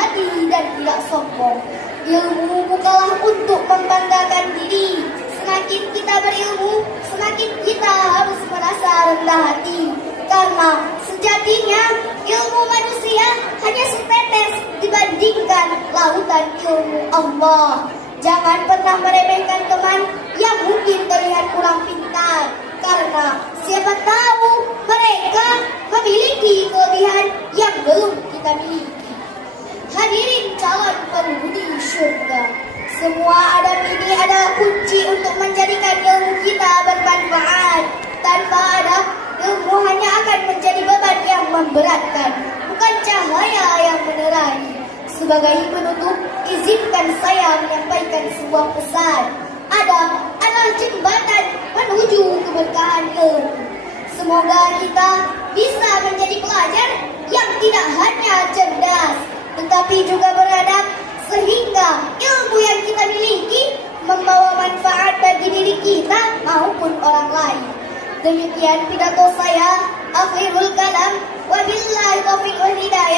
hati dan tidak sombong. Ilmu bukanlah untuk membanggakan diri. Semakin kita berilmu, semakin kita harus merasa rendah hati. Karena sejatinya ilmu manusia hanya setetes dibandingkan lautan ilmu Allah. Jangan pernah meremehkan teman yang mungkin terlihat kurang pintar, karena siapa tahu mereka memiliki kelebihan yang belum kita miliki. Hadirin calon penghuni surga, semua adab ini adalah kunci untuk menjadikan ilmu kita bermanfaat. Tanpa adab, ilmu hanya akan menjadi beban yang memberatkan, bukan cahaya yang menerangi. Sebagai penutup, izinkan saya menyampaikan sebuah pesan. Adab adalah jembatan menuju keberkahan ilmu. Semoga kita bisa menjadi pelajar yang tidak hanya cerdas, tetapi juga beradab, sehingga ilmu yang kita miliki membawa manfaat bagi diri kita maupun orang lain. Demikian pidato saya, akhirul kalam, wabillahi taufiq wal hidayah.